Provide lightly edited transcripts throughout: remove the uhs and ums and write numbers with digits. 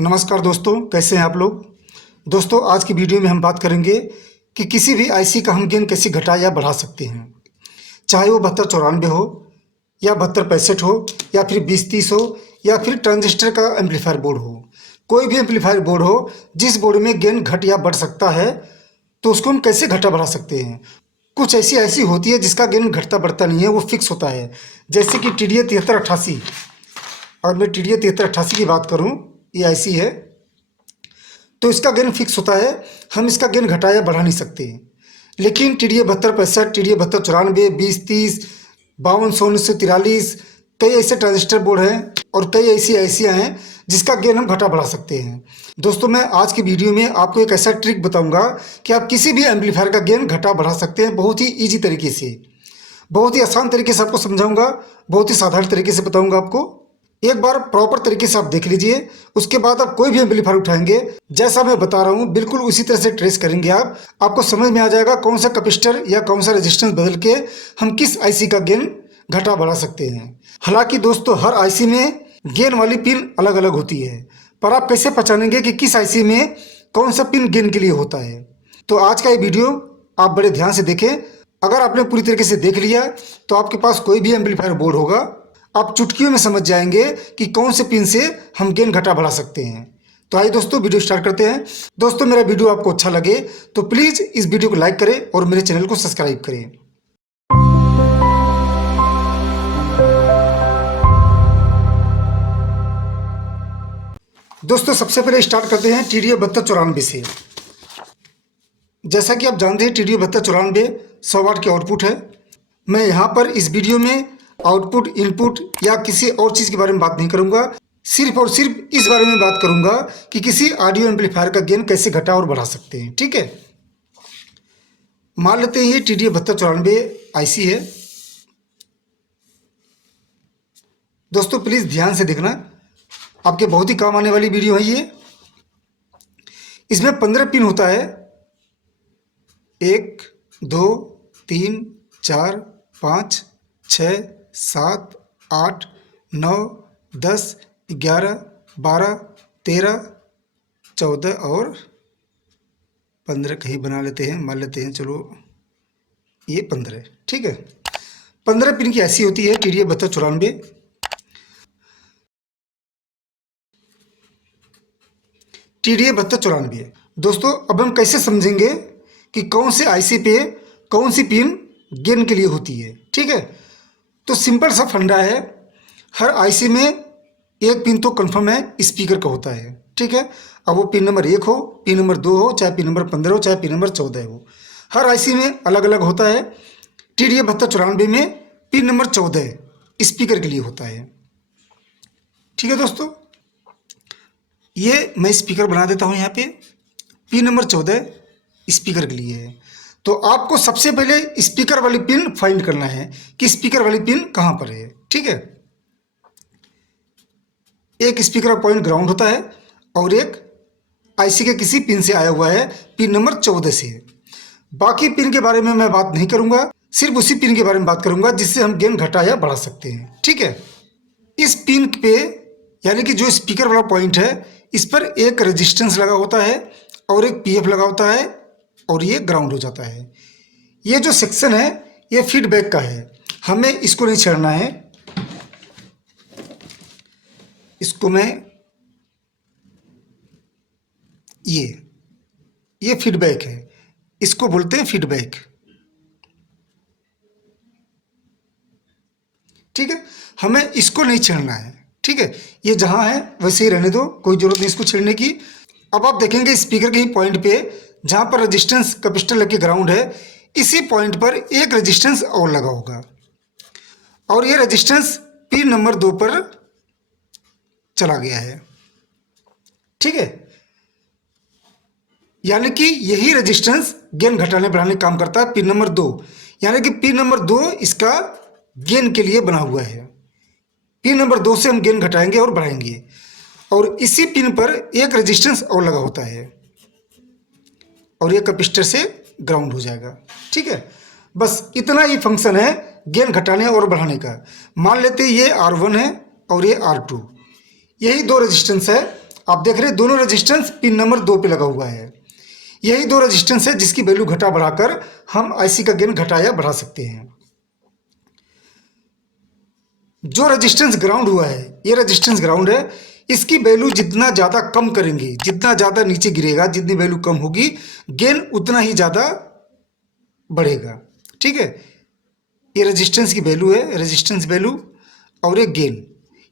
नमस्कार दोस्तों, कैसे हैं आप लोग। दोस्तों, आज की वीडियो में हम बात करेंगे कि किसी भी आईसी का हम गेन कैसे घटा या बढ़ा सकते हैं। चाहे वो 7294 हो या 7265 हो या फिर 2030 हो या फिर ट्रांजिस्टर का एम्पलीफायर बोर्ड हो, कोई भी एम्पलीफायर बोर्ड हो जिस बोर्ड में गेन घट या बढ़ सकता है, तो उसको हम कैसे घटा बढ़ा सकते हैं। कुछ ऐसी होती है जिसका गेन घटता बढ़ता नहीं है, वो फिक्स होता है। जैसे कि TDA 7388। और मैं TDA 7388 की बात करूँ, ये ऐसी है तो इसका गेन फिक्स होता है, हम इसका गेन घटा या बढ़ा नहीं सकते। लेकिन TDA 7265, TDA 7294, 2030, 5200, 1943, कई ऐसे ट्रांजिस्टर बोर्ड हैं और कई ऐसी आईसियाँ हैं जिसका गेन हम घटा बढ़ा सकते हैं। दोस्तों, मैं आज की वीडियो में आपको एक ऐसा ट्रिक बताऊंगा कि आप किसी भी एम्पलीफायर का गेन घटा बढ़ा सकते हैं, बहुत ही ईजी तरीके से, बहुत ही आसान तरीके से आपको समझाऊंगा, बहुत ही साधारण तरीके से बताऊंगा आपको। एक बार प्रॉपर तरीके से आप देख लीजिए, उसके बाद आप कोई भी एम्पलीफायर उठाएंगे, जैसा मैं बता रहा हूँ बिल्कुल उसी तरह से ट्रेस करेंगे आपको समझ में आ जाएगा कौन सा कैपेसिटर या कौन सा रेजिस्टेंस बदल के हम किस आईसी का गेन घटा बढ़ा सकते हैं। हालांकि दोस्तों, हर आईसी में गेन वाली पिन अलग अलग होती है, पर आप कैसे पहचानेंगे कि किस आईसी में कौन सा पिन गेन के लिए होता है। तो आज का ये वीडियो आप बड़े ध्यान से देखें। अगर आपने पूरी तरीके से देख लिया तो आपके पास कोई भी एम्पलीफायर बोर्ड होगा, आप चुटकियों में समझ जाएंगे कि कौन से पिन से हम गेन घटा बढ़ा सकते हैं। तो आइए दोस्तों, वीडियो स्टार्ट करते हैं। दोस्तों, मेरा वीडियो आपको अच्छा लगे तो प्लीज़ इस वीडियो को लाइक करें और मेरे चैनल को सब्सक्राइब करें। दोस्तों, सबसे पहले स्टार्ट करते हैं TDA 7294 से। जैसा कि आप जानते हैं, TDA 7294 100 वाट की आउटपुट है। मैं यहाँ पर इस वीडियो में आउटपुट, इनपुट या किसी और चीज़ के बारे में बात नहीं करूँगा, सिर्फ और सिर्फ इस बारे में बात करूँगा कि किसी ऑडियो एम्पलीफायर का गेन कैसे घटा और बढ़ा सकते हैं। ठीक है, मान लेते हैं ये TDA 7294 आईसी है। दोस्तों, प्लीज़ ध्यान से देखना, आपके बहुत ही काम आने वाली वीडियो है ये। इसमें 15 पिन होता है, 1 2 3 4 5 6 7 8 9 10 11 12 13 14 और 15 कहीं बना लेते हैं, मान लेते हैं, चलो ये 15। ठीक है, 15 पिन की ऐसी होती है TDA 7294। TDA 7294। दोस्तों, अब हम कैसे समझेंगे कि कौन से आईसी पे कौन सी पिन गेन के लिए होती है। ठीक है, तो सिंपल सा फंडा है, हर आईसी में एक पिन तो कंफर्म है स्पीकर का होता है। ठीक है, अब वो पिन नंबर 1 हो, पिन नंबर 2 हो, चाहे पिन नंबर 15 हो, चाहे पिन नंबर 14 हो, हर आईसी में अलग अलग होता है। TDA 7294 में पिन नंबर 14 स्पीकर के लिए होता है। ठीक है दोस्तों, ये मैं स्पीकर बना देता हूँ। यहाँ पे पिन नंबर 14 स्पीकर के लिए है। तो आपको सबसे पहले स्पीकर वाली पिन फाइंड करना है कि स्पीकर वाली पिन कहाँ पर है। ठीक है, एक स्पीकर का पॉइंट ग्राउंड होता है और एक आईसी के किसी पिन से आया हुआ है पिन नंबर 14 से। बाकी पिन के बारे में मैं बात नहीं करूंगा, सिर्फ उसी पिन के बारे में बात करूंगा जिससे हम गेन घटा या बढ़ा सकते हैं। ठीक है, इस पिन पे यानी कि जो स्पीकर वाला पॉइंट है, इस पर एक रेजिस्टेंस लगा होता है और एक PF लगा होता है और ये ग्राउंड हो जाता है। ये जो सेक्शन है ये फीडबैक का है, हमें इसको नहीं छेड़ना है। इसको मैं ये फीडबैक है, इसको बोलते हैं फीडबैक। ठीक है, हमें इसको नहीं छेड़ना है। ठीक है, ये जहां है वैसे ही रहने दो, कोई जरूरत नहीं इसको छेड़ने की। अब आप देखेंगे स्पीकर के ही पॉइंट पे जहां पर रेजिस्टेंस कैपेसिटर लग के ग्राउंड है, इसी पॉइंट पर एक रेजिस्टेंस और लगा होगा और ये रेजिस्टेंस पिन नंबर 2 पर चला गया है। ठीक है, यानी कि यही रेजिस्टेंस गेन घटाने बढ़ाने का काम करता है, पिन नंबर 2। यानी कि पिन नंबर 2 इसका गेन के लिए बना हुआ है। पिन नंबर 2 से हम गेन घटाएंगे और बढ़ाएंगे और इसी पिन पर एक रेजिस्टेंस और लगा होता है और ये कैपेसिटर से ग्राउंड हो जाएगा। ठीक है, बस इतना ही फंक्शन है गेन घटाने और बढ़ाने का। मान लेते हैं ये R1 है और ये R2, यही दो रेजिस्टेंस है आप देख रहे हैं दोनों रेजिस्टेंस पिन नंबर 2 पे लगा हुआ है। यही दो रेजिस्टेंस है जिसकी वैल्यू घटा बढ़ाकर हम आईसी का गेन घटा या बढ़ा सकते हैं। जो रेजिस्टेंस ग्राउंड हुआ है, ये रेजिस्टेंस ग्राउंड है, इसकी वैल्यू जितना ज़्यादा कम करेंगे, जितना ज़्यादा नीचे गिरेगा, जितनी वैल्यू कम होगी, गेन उतना ही ज़्यादा बढ़ेगा। ठीक है, ये रेजिस्टेंस की वैल्यू है, रेजिस्टेंस वैल्यू, और ये गेन,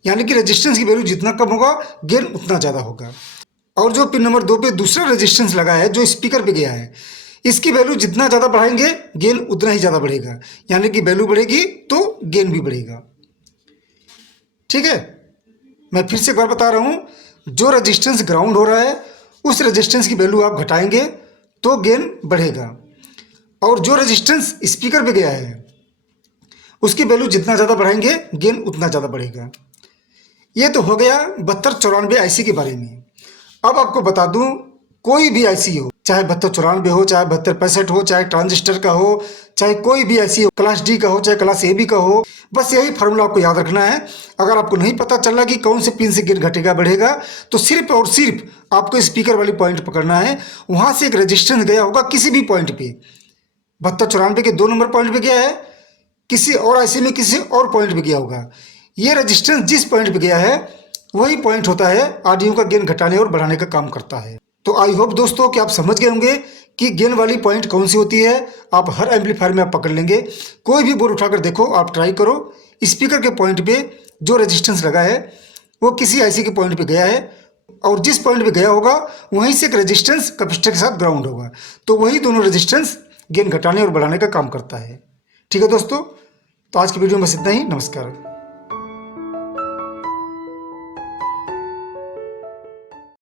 यानी कि रेजिस्टेंस की वैल्यू जितना कम होगा गेन उतना ज़्यादा होगा। और जो पिन नंबर 2 पे दूसरा रेजिस्टेंस लगा है जो स्पीकर पे गया है, इसकी वैल्यू जितना ज़्यादा बढ़ाएंगे गेन उतना ही ज़्यादा बढ़ेगा, यानी कि वैल्यू बढ़ेगी तो गेन भी बढ़ेगा। ठीक है, मैं फिर से एक बार बता रहा हूँ, जो रेजिस्टेंस ग्राउंड हो रहा है उस रेजिस्टेंस की वैल्यू आप घटाएंगे तो गेन बढ़ेगा, और जो रेजिस्टेंस स्पीकर पे गया है उसकी वैल्यू जितना ज़्यादा बढ़ाएंगे गेन उतना ज़्यादा बढ़ेगा। ये तो हो गया 7294 आईसी के बारे में। अब आपको बता दूं, कोई भी आईसी हो, चाहे 7294 हो, चाहे 7265 हो, चाहे ट्रांजिस्टर का हो, चाहे कोई भी आईसी हो, क्लास डी का हो, चाहे क्लास ए बी का हो, बस यही फार्मूला आपको याद रखना है। अगर आपको नहीं पता चल रहा कि कौन से पिन से गेन घटेगा बढ़ेगा, तो सिर्फ और सिर्फ आपको स्पीकर वाली पॉइंट पकड़ना है। वहाँ से एक रेजिस्टेंस गया होगा किसी भी पॉइंट पे, 7294 के 2 नंबर पॉइंट पे गया है, किसी और आईसी में किसी और पॉइंट पे गया होगा। ये रेजिस्टेंस जिस पॉइंट पे गया है वही पॉइंट होता है ऑडियो का गेन घटाने और बढ़ाने का काम करता है। तो आई होप दोस्तों कि आप समझ गए होंगे कि गेन वाली पॉइंट कौन सी होती है। आप हर एम्पलीफायर में आप पकड़ लेंगे, कोई भी बोर्ड उठाकर देखो, आप ट्राई करो, स्पीकर के पॉइंट पे जो रेजिस्टेंस लगा है वो किसी आईसी के पॉइंट पे गया है, और जिस पॉइंट पे गया होगा वहीं से एक रेजिस्टेंस कैपेसिटर के साथ ग्राउंड होगा, तो वही दोनों रेजिस्टेंस गेन घटाने और बढ़ाने का काम करता है। ठीक है दोस्तों, तो आज की वीडियो में बस इतना ही। नमस्कार।